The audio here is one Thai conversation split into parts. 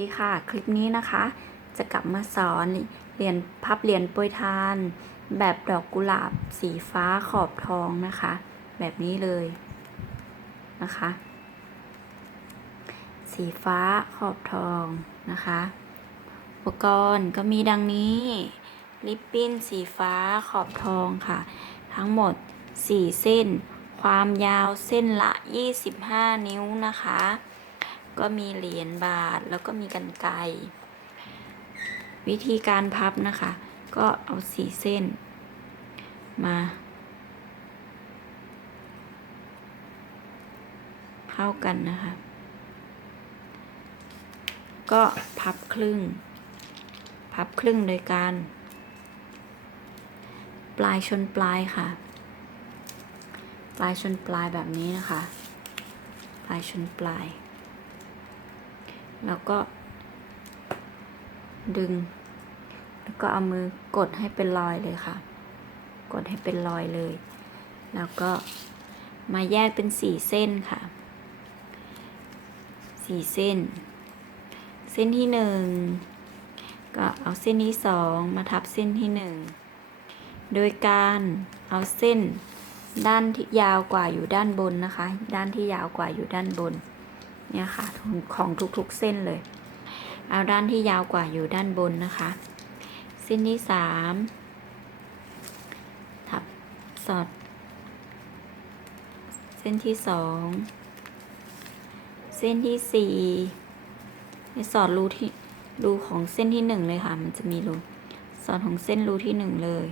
ดีค่ะ คลิปนี้นะคะ จะกลับมาสอนเรียญพับเหรียญปรยทาน แบบดอกกุหลาบสีฟ้าขอบทองนะคะ แบบนี้เลยนะคะ สีฟ้าขอบทองนะคะ อุปกรณ์ก็มีดังนี้ ลิปปิ้นสีฟ้าขอบทองค่ะ ทั้งหมด 4 เส้น ความยาวเส้นละ 25 นิ้วนะคะ ก็มีเหรียญบาทแล้วก็มีกันไกวิธีการพับนะคะ ก็เอาสีเส้นมาเข้ากันนะคะ ก็พับครึ่ง พับครึ่งโดยการ ปลายชนปลายค่ะ ปลายชนปลายแบบนี้นะคะ ปลายชนปลาย แล้วก็ ดึง แล้วก็เอามือกดให้เป็นรอยเลยค่ะ กดให้เป็นรอยเลย แล้วก็มาแยกเป็นสี่เส้นค่ะสี่เส้น เส้นที่หนึ่งก็เอาเส้นที่สองมาทับเส้นที่หนึ่งโดยการเอาเส้นด้านที่ยาวกว่าอยู่ด้านบนนะคะ ด้านที่ยาวกว่าอยู่ด้านบน เนี่ยค่ะของทุกๆเส้นเลย เอาด้านที่ยาวกว่าอยู่ด้านบนนะคะ เส้นที่สามทับสอด เส้นที่สองเส้นที่สี่ให้สอดรูที่รูของเส้นที่หนึ่งเลยค่ะ มันจะมีรูสอดของเส้นรูที่หนึ่งเลย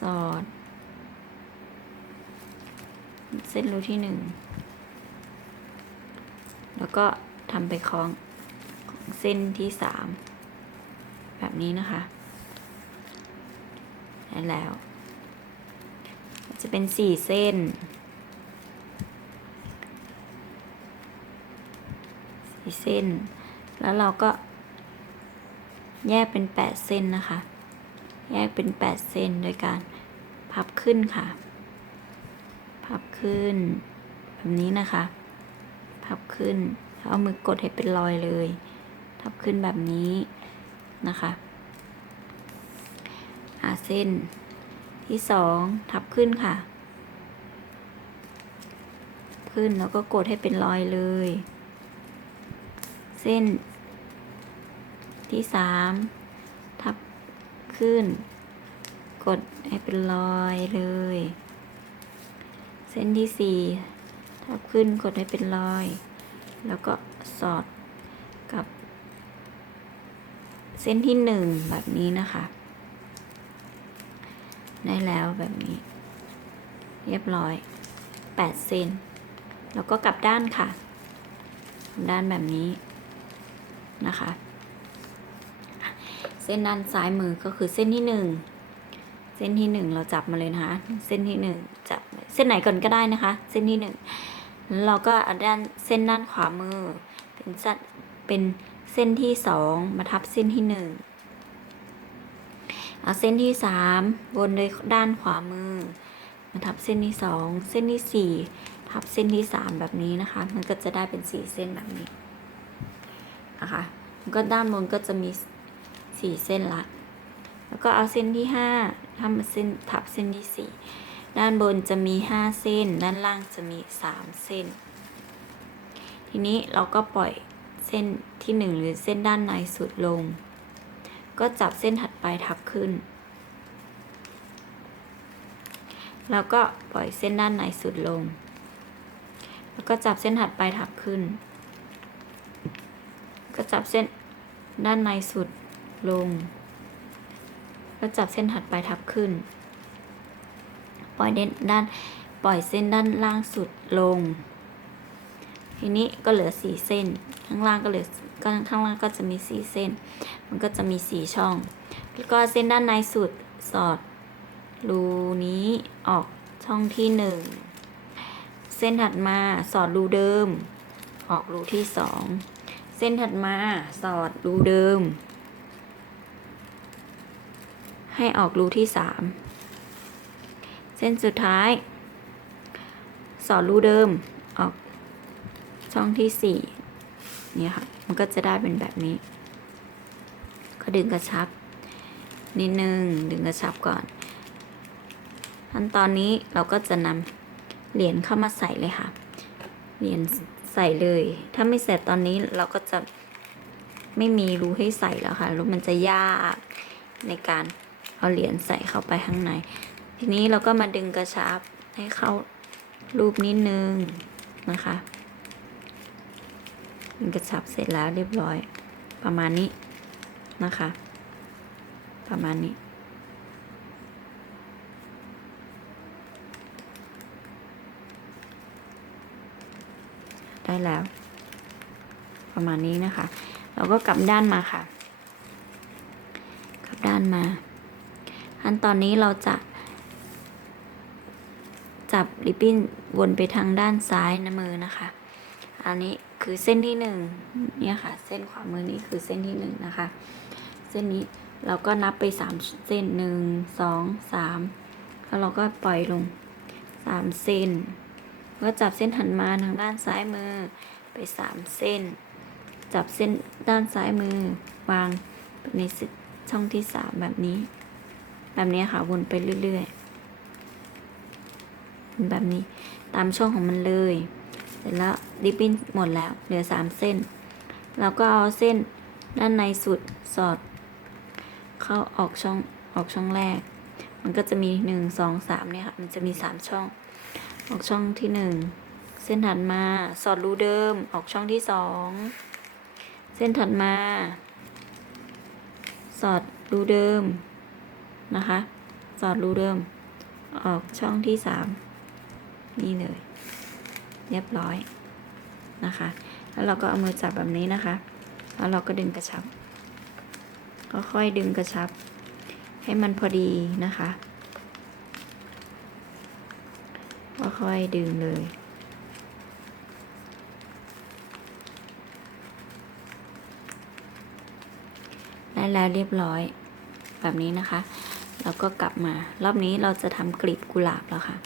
สอด เส้นรูที่หนึ่ง แล้วก็ทำไปคล้องของเส้นที่สามแบบนี้นะคะได้แล้ว จะเป็นสี่เส้นสี่เส้น แล้วเราก็ แยกเป็นแปดเส้นนะคะ แยกเป็นแปดเส้นโดยการพับขึ้นค่ะ พับขึ้น แบบนี้นะคะ พับขึ้นแล้วเอามือกดให้เป็นรอยเลย ทับขึ้นแบบนี้นะคะอาเส้นที่สองทับขึ้นค่ะ ขึ้นแล้วก็กดให้เป็นรอยเลย เส้น ที่สามทับขึ้น กดให้เป็นรอยเลย เส้นที่สี่ ทับขึ้นกดให้เป็นรอย แล้วก็สอดกับ เส้นที่หนึ่งแบบนี้นะคะ ได้แล้วแบบนี้ เรียบร้อยแปดเส้นแล้วก็กลับด้านค่ะด้านแบบนี้นะคะ เส้นด้านซ้ายมือก็คือเส้นที่หนึ่งเส้นที่หนึ่งเราจับมาเลยนะคะ เส้นที่หนึ่งจับเส้นไหนก่อนก็ได้นะคะ เส้นที่หนึ่ง แล้วเราก็เอาด้านเส้นด้านขวามือ เป็นสันเป็นเส้นที่สองมาทับเส้นที่หนึ่งเอาเส้นที่สามวนโดยด้านขวามือ มาทับเส้นที่สองเส้นที่สี่ทับเส้นที่สามแบบนี้นะคะ มันก็จะได้เป็นสี่เส้นแบบนี้นะคะมันก็ด้านบนก็จะมีสี่เส้นละแล้วก็เอาเส้นที่ห้าทำเส้นทับเส้นที่สี่ ด้านบนจะมีห้าเส้น ด้านล่างจะมีสามเส้น ทีนี้เราก็ปล่อยเส้นที่หนึ่งหรือเส้นด้านในสุดลง ก็จับเส้นถัดไปทับขึ้น แล้วก็ปล่อยเส้นด้านในสุดลง แล้วก็จับเส้นถัดไปทับขึ้น ก็จับเส้นด้านในสุดลง แล้วจับเส้นถัดไปทับขึ้น ปล่อยเด่นด้านปล่อยเส้นด้านล่างสุดลง ทีนี้ก็เหลือสี่เส้น ข้างล่างก็เหลือก็ข้างล่างก็จะมีสี่เส้น มันก็จะมีสี่ช่อง แล้วก็เส้นด้านในสุดสอดรูนี้ออกช่องที่หนึ่งเส้นถัดมาสอดรูเดิม ออกรูที่สองเส้นถัดมาสอดรูเดิม ให้ออกรูที่สาม เส้นสุดท้าย สอดรูเดิมออกช่องที่สี่เนี่ยค่ะ มันก็จะได้เป็นแบบนี้ ก็ดึงกระชับ นิดนึง ดึงกระชับก่อนขั้นตอนนี้เราก็จะนำเหรียญเข้ามาใส่เลยค่ะ เหรียญใส่เลย ถ้าไม่เสร็จตอนนี้เราก็จะไม่มีรูให้ใส่แล้วค่ะแล้วมันจะยากในการเอาเหรียญใส่เข้าไปข้างใน ทีนี้เราก็มาดึงกระชับให้เข้ารูปนิดนึงนะคะดึงกระชับเสร็จแล้วเรียบร้อย ประมาณนี้นะคะ ประมาณนี้ได้แล้ว ประมาณนี้นะคะ เราก็กลับด้านมาค่ะ กลับด้านมา ขั้นตอนนี้เราจะ จับริบบิ้นวนไปทางด้านซ้ายนะมือนะคะ อันนี้คือเส้นที่หนึ่งเนี่ยค่ะ เส้นขวามือนี้คือเส้นที่หนึ่งนะคะ เส้นนี้เราก็นับไปสามเส้นหนึ่งสองสามแล้วเราก็ปล่อยลงสามเส้นก็จับเส้นหันมาทางด้านซ้ายมือไปสามเส้น จับเส้นด้านซ้ายมือวางในช่องที่สามแบบนี้ แบบนี้ค่ะวนไปเรื่อยๆ เป็นแบบนี้ ตามช่องของมันเลย เสร็จแล้วริบบิ้นหมดแล้วเหลือสามเส้น เราก็เอาเส้นด้านในสุดสอด เข้าออกช่องออกช่องแรก มันก็จะมีหนึ่งสองสามเนี่ยค่ะ มันจะมีสามช่อง ออกช่องที่หนึ่งเส้นถัดมาสอดรูเดิมออกช่องที่สองเส้นถัดมา สอดรูเดิมนะคะ สอดรูเดิม ออกช่องที่สาม นี่เลย เรียบร้อยนะคะ แล้วเราก็เอามือจับแบบนี้นะคะ แล้วเราก็ดึงกระชับ ก็ค่อยดึงกระชับ ให้มันพอดีนะคะก็ค่อยดึงเลยได้แล้วเรียบร้อย แบบนี้นะคะเราก็กลับมา รอบนี้เราจะทำกลีบกุหลาบแล้วค่ะ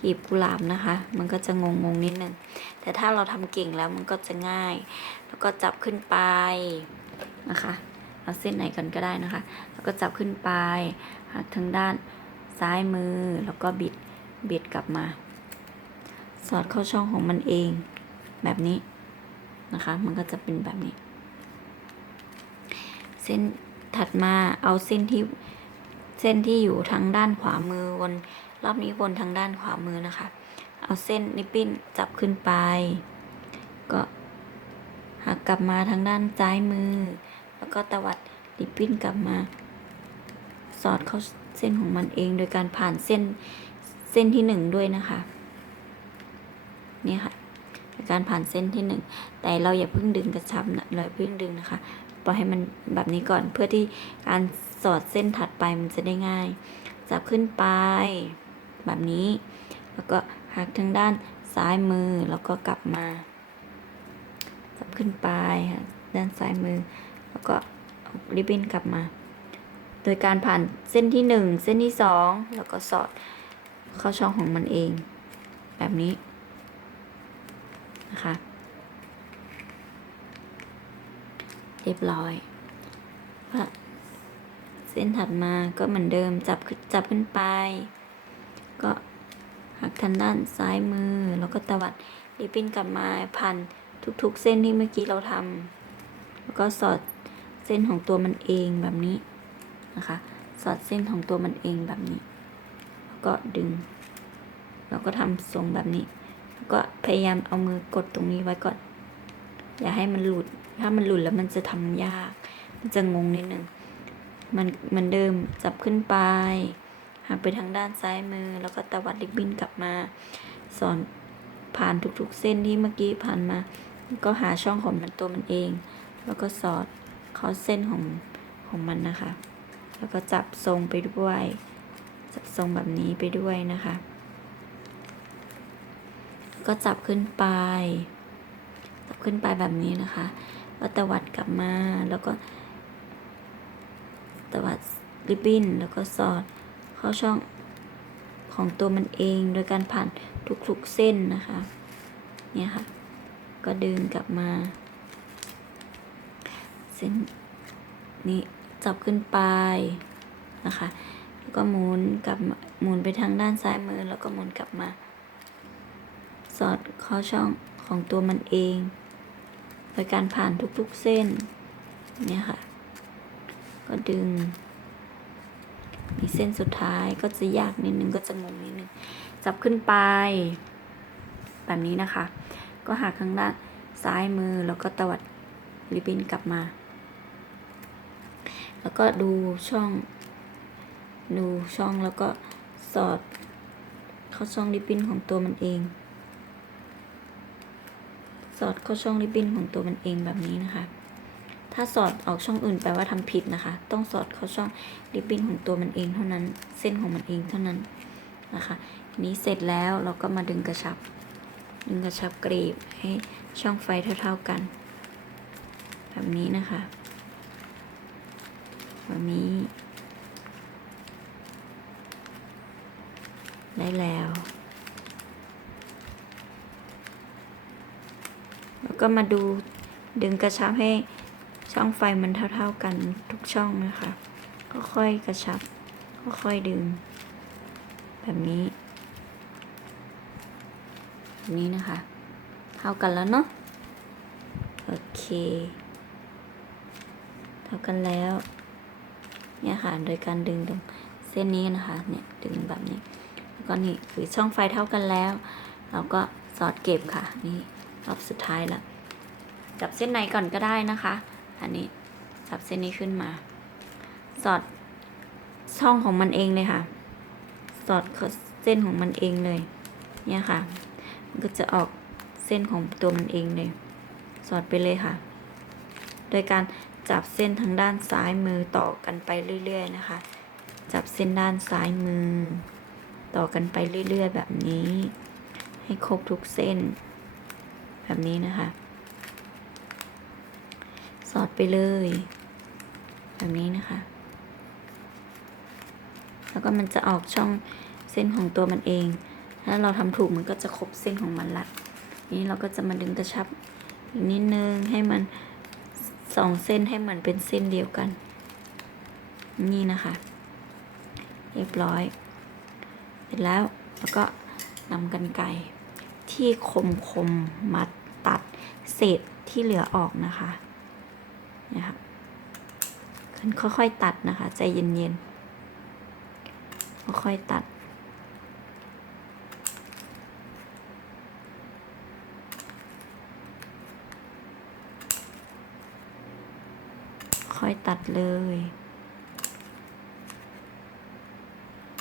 กลีบกุหลาบนะคะ มันก็จะงงงนิดนึง แต่ถ้าเราทำเก่งแล้วมันก็จะง่าย แล้วก็จับขึ้นไปนะคะเอาเส้นไหนกันก็ได้นะคะ แล้วก็จับขึ้นไปหักทางด้านซ้ายมือแล้วก็บิดบิดกลับมา สอดเข้าช่องของมันเองแบบนี้นะคะ มันก็จะเป็นแบบนี้ เส้นถัดมาเอาเส้นที่เส้นที่อยู่ทางด้านขวามือวน รอบนี้วนทางด้านขวามือนะคะ เอาเส้นนิปปิ้นจับขึ้นไป ก็หักกลับมาทางด้านซ้ายมือ แล้วก็ตวัดนิปปิ้นกลับมา สอดเข้าเส้นของมันเองโดยการผ่านเส้นเส้นที่หนึ่งด้วยนะคะนี่ค่ะการผ่านเส้นที่หนึ่งแต่เราอย่าเพิ่งดึงกระชับนะเราอย่าเพิ่งดึงนะคะปล่อยให้มันแบบนี้ก่อนเพื่อที่การสอดเส้นถัดไปมันจะได้ง่าย จับขึ้นไป แบบนี้ แล้วก็หักทางด้านซ้ายมือแล้วก็กลับมาจับขึ้นไปค่ะด้านซ้ายมือ แล้วก็ริบบิ้นกลับมา โดยการผ่านเส้นที่หนึ่งเส้นที่สองแล้วก็สอดเข้าช่องของมันเอง แบบนี้นะคะเรียบร้อยเส้นถัดมาก็เหมือนเดิมจับจับขึ้นไป ก็หักทางด้านซ้ายมือ แล้วก็ตวัดริบบิ้นกลับมาผ่านทุกๆ เส้นที่เมื่อกี้เราทำแล้วก็สอดเส้นของตัวมันเองแบบนี้นะคะ สอดเส้นของตัวมันเองแบบนี้ แล้วก็ดึงแล้วก็ทำทรงแบบนี้ แล้วก็พยายามเอามือกดตรงนี้ไว้ก่อน อย่าให้มันหลุด ถ้ามันหลุดแล้วมันจะทำยาก มันจะงงนิดนึงมันเหมันเดิมจับขึ้นไป หักไปทางด้านซ้ายมือ แล้วก็ตวัดลิบบิ้นกลับมา สอนผ่านทุกๆเส้นที่เมื่อกี้ผ่านมา ก็หาช่องของมันตัวมันเอง แล้วก็สอดเข้าเส้นของของมันนะคะ แล้วก็จับทรงไปด้วย จับทรงแบบนี้ไปด้วยนะคะ ก็จับขึ้นไป จับขึ้นไปแบบนี้นะคะแล้วตวัดกลับมาแล้วก็ตวัดริบบิ้นแล้วก็สอด เข้าช่องของตัวมันเองโดยการผ่านทุกๆเส้นนะคะ เนี่ยค่ะ ก็ดึงกลับมา เส้นนี้จับขึ้นไปนะคะ แล้วก็หมุนกลับหมุนไปทางด้านซ้ายมือแล้วก็หมุนกลับมา สอดเข้าช่องของตัวมันเองโดยการผ่านทุกๆเส้น เนี่ยค่ะ ก็ดึง มีเส้นสุดท้ายก็จะยากนิดนึงก็จะงงนิดนึงจับขึ้นไป แบบนี้นะคะ ก็หักข้างด้านซ้ายมือแล้วก็ตวัดริบบิ้นกลับมา แล้วก็ดูช่อง ดูช่องแล้วก็สอดเข้าช่องริบบิ้นของตัวมันเอง สอดเข้าช่องริบบิ้นของตัวมันเองแบบนี้นะคะ ถ้าสอดออกช่องอื่นแปลว่าทำผิดนะคะ ต้องสอดเข้าช่องริบบิ้นของตัวมันเองเท่านั้น เส้นของมันเองเท่านั้นนะคะ นี้เสร็จแล้วเราก็มาดึงกระชับ ดึงกระชับกรีบให้ช่องไฟเท่าๆกัน แบบนี้นะคะแบบนี้ได้แล้ว แล้วก็มาดูดึงกระชับให้ ช่องไฟมันเท่า ๆกันทุกช่องนะคะก็ค่อยกระชับก็ค่อยดึง แบบนี้ แบบนี้นะคะ เท่ากันแล้วเนาะโอเค เท่ากันแล้ว เนี่ยค่ะโดยการดึงตรงเส้นนี้นะคะเนี่ยดึงแบบนี้แล้วก็นี่คือช่องไฟเท่ากันแล้ว เราก็สอดเก็บค่ะนี่รอบสุดท้ายล้วจับเส้นไหนก่อนก็ได้นะคะ อันนี้จับเส้นนี้ขึ้นมา สอดช่องของมันเองเลยค่ะ สอดเข้าเส้นของมันเองเลย เนี่ยค่ะ มันก็จะออกเส้นของตัวมันเองเลย สอดไปเลยค่ะ โดยการจับเส้นทางด้านซ้ายมือต่อกันไปเรื่อย ๆ นะคะ จับเส้นด้านซ้ายมือ ต่อกันไปเรื่อย ๆ แบบนี้ ให้ครบทุกเส้น แบบนี้นะคะ สอดไปเลย แบบนี้นะคะ แล้วก็มันจะออกช่องเส้นของตัวมันเอง ถ้าเราทำถูกมันก็จะครบเส้นของมันละนี้เราก็จะมาดึงกระชับอีกนิดนึงให้มันสองเส้นให้เหมือนเป็นเส้นเดียวกัน นี่นะคะ เรียบร้อย เสร็จแล้วแล้วก็นำกันไกรที่คมคมมาตัดเศษที่เหลือออกนะคะ นี่ยค่ะค่อยๆตัดนะคะ ใจเย็นๆ ค่อยๆตัด ค่อยตัดเลย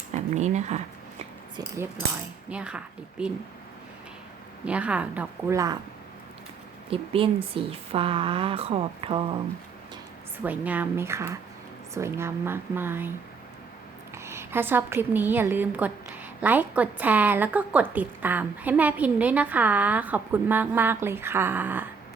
แบบนี้นะคะ เสร็จเรียบร้อย เนี่ยค่ะ ริบบิ้น เนี่ยค่ะ ดอกกุหลาบ ริบบิ้นสีฟ้าขอบทอง สวยงามไหมคะ สวยงามมากมาย ถ้าชอบคลิปนี้อย่าลืมกดไลค์ กดแชร์ แล้วก็กดติดตามให้แม่พินด้วยนะคะ ขอบคุณมาก ๆ เลยค่ะ